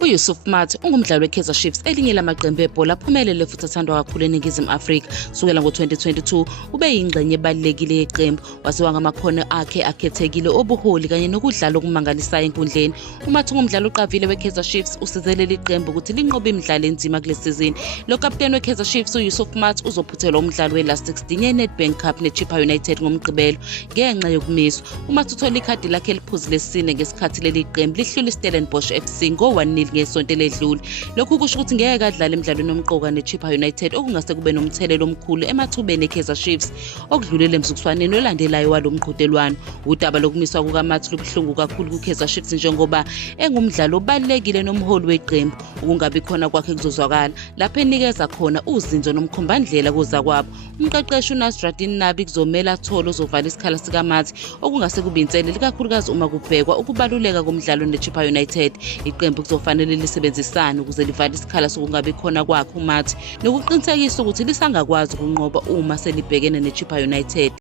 UYusuf Maart ungumdlali weKaizer Chiefs, elinye lamaqembu ebhola aphumelele futhi athandwa kakhulu eNingizimu Afrika. Kusukela ngo-2022 ube yingxenye ebalulekile yeqembu, waziwa ngamakhono akhe akhethekile obuholi kanye nokudlala okumangalisayo enkundleni. uMaart ungumdlali oqavile weKaizer Chiefs, usizele leli qembu ukuthi linqobe imidlalo enzima kule sizini. Lo kapteni weKaizer Chiefs uYusuf Maart uzophuthelwa umdlalo we-Last 16 ye-Nedbank Cup neChippa United ngomgqibelo ngenxa yokumiswa. uMaart uthola ikhadi lakhe eliphuzi lesine ngesikhathi leli qembu lihlula iStellenbosch FC ngo-1-0 ngesonto eledlule. Lokhu kusho ukuthi ngeke adlale emidlalweni omqoka neChippa United, okungase kube nomthelelo omkhulu emathubeni eKaizer Chiefs okudlulele emzukwaneni olandelayo walo mqhudelwano. Udaba lokumiswa kukaMaart lubuhlungu kakhulu kuKaizer Chiefs njengoba engumdlali obalulekile nomholi weqembu. Ukungabi khona kwakhe kuzozwakala lapho enikeza khona uzinzo nomkhombandlela kozakwabo. Umqeqeshi uNasruddin Nabi kuzomela athole ozovala isikhala sikaMaart, okungase kube inselelo ikakhulukazi uma kubhekwa ukubaluleka komdlalo neChippa United. Iqembu kuzofanele lisebenzisane ukuze livale isikhala sokungabi khona kwakhe uMaart nokuqinisekisa ukuthi lisangakwazi ukunqoba uma selibhekene neChippa United.